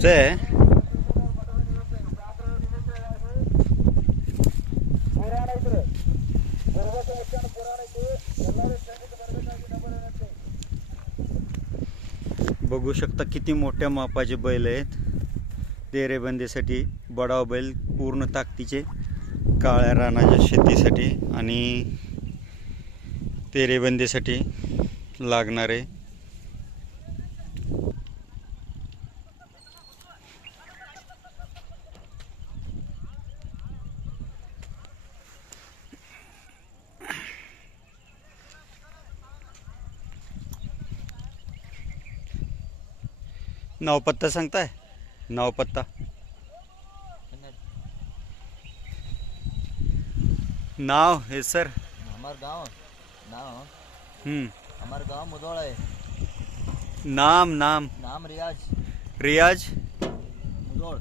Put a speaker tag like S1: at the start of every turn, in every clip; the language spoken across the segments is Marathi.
S1: आमचं आहे? बघू शकता किती मोठ्या मापाचे बैल आहेत. तेरेबंदीसाठी बडाव बैल पूर्ण ताकदीचे काळ्या रानाच्या शेतीसाठी आणि तेरेबंदीसाठी लागणारे नाव पत्ता सांगताय नाव पत्ता नाव हे सर।
S2: हमार गांव नाम
S1: हम्म.
S2: हमार गांव मुदोळ है
S1: नाम नाम।
S2: नाम रियाज।
S1: रियाज?
S2: मुदोळ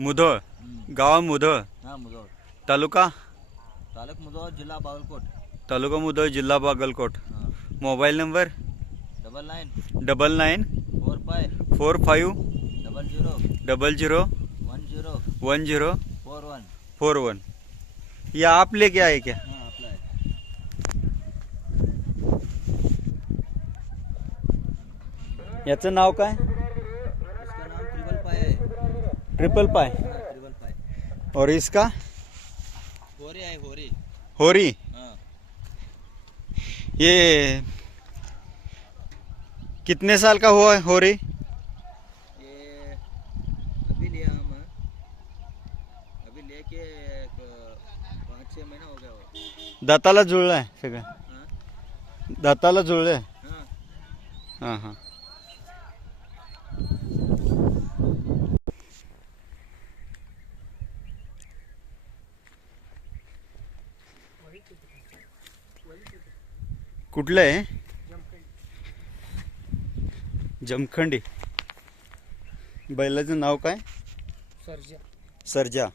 S1: मुधोळ।
S2: हम्म.
S1: गाव मुधोळ।
S2: हा मुदोळ
S1: तालुका?
S2: तालुक मुदोळ जिल्हा बागलकोट।
S1: तालुका मुधोळ जिल्हा बागलकोट।
S2: हा।
S1: Mobile number?
S2: Double nine.
S1: Double nine.
S2: Four five.
S1: Four five
S2: double zero.
S1: Double zero.
S2: One zero.
S1: One zero.
S2: Four one.
S1: Four one. ये आप लेके आए क्या?
S2: हाँ,
S1: याचं नाव
S2: का काय ट्रिपल पाए
S1: ट्रिपल पाए
S2: हाँ, ट्रिपल पाए
S1: और इसका?
S2: होरी है होरी।
S1: होरी।
S2: हाँ।
S1: ये कितने साल का हुआ है होरी? दाताला जुळलं आहे सगळं. दाताला जुळलं आहे
S2: हाँ.
S1: हां हां. कुठलं आहे? जमखंडी. बैलाचं नाव काय?
S3: सर्जा.
S1: सरजा.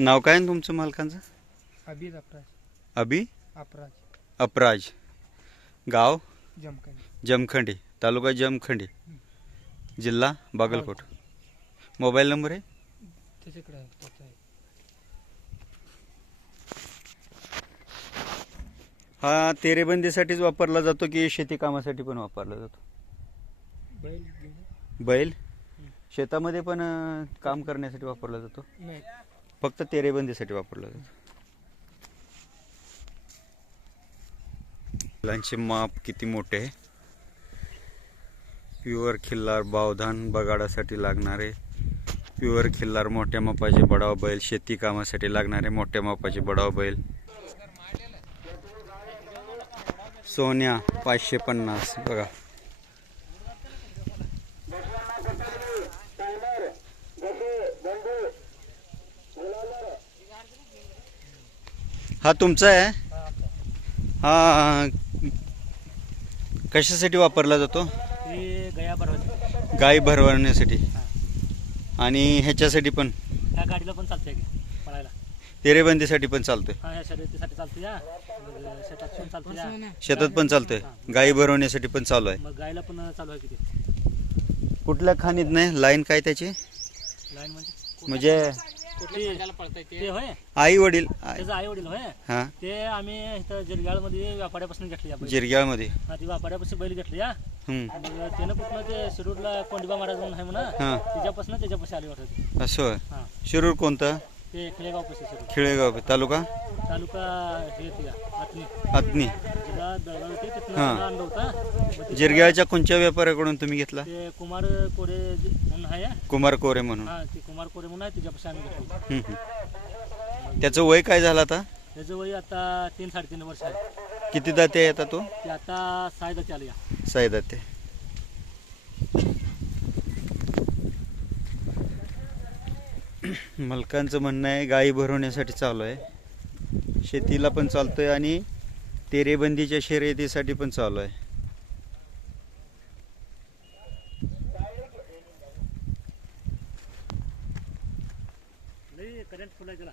S1: नाव काय आहे तुमचं मालकांचं?
S3: अभिद अपराज.
S1: अभि?
S3: अपराज.
S1: अपराज. गाव?
S3: जमकंडी
S1: जमखंडी. तालुका जमखंडी. जिल्हा बागलकोट. मोबाईल नंबर आहे?
S3: त्याच्याकडे आहे त्याचं आहे.
S1: हा तेरेबंदीसाठीच वापरला जातो की शेती कामासाठी पण वापरला जातो?
S3: बैल
S1: बैल? शेतामध्ये पण अं, काम करण्यासाठी वापरला जातो?
S3: नाही.
S1: फक्त तेरेबंदीसाठी वापरलं जातं. फुलांचे माप किती मोठे प्युअर खिल्लार बावधान बगाडासाठी लागणारे. प्युअर खिल्लार मोठ्या मापाचे बडाव बैल. शेती कामासाठी लागणारे मोठ्या मापाचे बडाव बैल. सोन्या पाचशे पन्नास. बघा. हा तुमचा आहे? हा कशासाठी वापरला जातो?
S3: हे गया
S1: भरवण्यासाठी. आणि ह्याच्यासाठी पण?
S3: ह्या गाडीला पण पळायला.
S1: तेरेबंदीसाठी पण चालतोय.
S3: हा चालतं शेतात पण चालतं
S1: चालतोय. गाई भरवण्यासाठी पण चालू आहे.
S3: मग गायला पण चालू आहे किती
S1: कुठल्या खाणीत नाही? लाईन काय त्याची?
S3: लाईन म्हणजे कुठली ते होय?
S1: आई वडील.
S3: त्याचं आई वडील होय?
S1: हा.
S3: ते आम्ही इथं जिरगाळमध्ये व्यापाऱ्यापासून घेतली बैल.
S1: जिरग्यामध्ये
S3: हा ती व्यापाऱ्यापासून बैल घेतली
S1: हम्म.
S3: मग त्यानं कुठनं ते शिरूरला कोंडिबा महाराज म्हणून आहे म्हणा
S1: हा.
S3: त्याच्यापासून त्याच्यापाशी आली वाटत
S1: असं होय.
S3: हा.
S1: शिरूर कोणतं?
S3: ते खिळेगाव पाशी
S1: खिळेगाव तालुका?
S3: तालुका हे येते या आतनी.
S1: आतनी.
S3: जिल्हा दळगाव येते तिथनं
S1: हा.
S3: आणलं होतं. मग ते-
S1: जिरग्याच्या कोणत्या व्यापाऱ्याकडून तुम्ही घेतला?
S3: ते कुमार कोरे जे- म्हणून आहे. हा.
S1: कुमार कोरे म्हणून.
S3: हा ते कुमार कोरे म्हणून आहे त्याच्यापाशी आम्ही घेतली
S1: हम्म, हम्म. त्याचं वय काय झालं आता?
S3: त्याचं वय आता तीन साडेतीन वर्ष आहे.
S1: किती दाते आहे आता तो?
S3: ते आता सायदा चालू या.
S1: साई दाते. मलकांचं म्हणणं आहे गायी भरवण्यासाठी चालू आहे. शेतीला पण चालतोय आणि तेरेबंदीच्या शर्यतीसाठी पण चालू आहे.
S3: करंट फुलाय त्याला.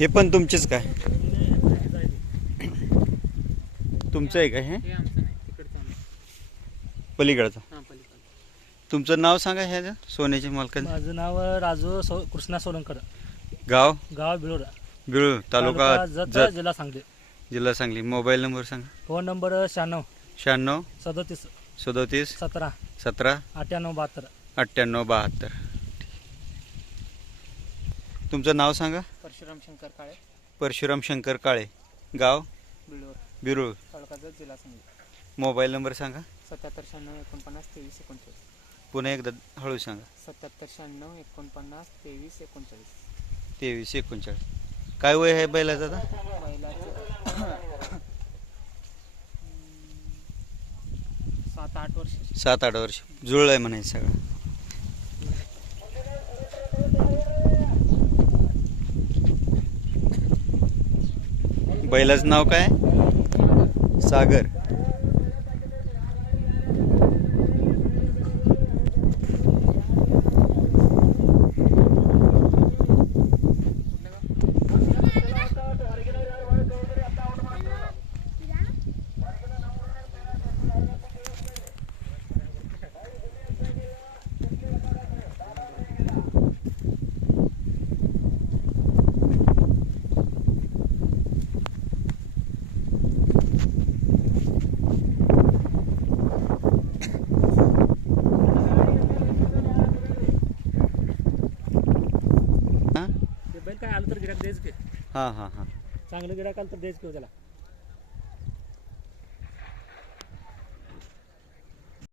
S1: हे पण तुमचेच काय. तुमचं आहे का हे?
S3: हे
S1: पलीकडचं.
S3: हां पलीकडचं.
S1: तुमचं नाव सांगा ह्या सोन्याच्या मालकाचं.
S3: माझं नाव राजू सो कृष्णा सोलंकर.
S1: गाव?
S3: गाव बिळूर.
S1: बिळू तालुका
S3: जत
S1: जत.
S3: जिल्हा सांगली.
S1: जिल्हा सांगली. मोबाईल नंबर सांगा.
S3: फोन नंबर शहाण्णव.
S1: शहाण्णव.
S3: सदोतीस.
S1: सदोतीस.
S3: सतरा.
S1: सतरा.
S3: अठ्ठ्याण्णव बहात्तर.
S1: अठ्ठ्याण्णव बहात्तर. तुमचं नाव सांगा.
S3: परशुराम शंकर काळे.
S1: परशुराम शंकर काळे. गाव?
S3: बिळूर
S1: बिरुळ.
S3: तालुका जत जिल्हा सांगली
S1: मोबाईल नंबर सांगा.
S3: सत्याहत्तर शहाण्णव एकोणपन्नास तेवीस एकोणचाळीस.
S1: पुन्हा एकदा हळू सांगा.
S3: सत्याहत्तर शहाण्णव एकोणपन्नास तेवीस एकोणचाळीस.
S1: तेवीस एकोणचाळीस. काय वय आहे बैलाचं आता?
S3: महिलाचं सात आठ वर्ष.
S1: सात आठ वर्ष. जुळलं आहे म्हणायचं सगळं. बैलाचं नाव काय? सागर हां
S3: ते बैल काय आलं तर गिराक द्यायचं की
S1: हां हां हां.
S3: चांगलं गिराक आलं तर द्यायचं की हो त्याला.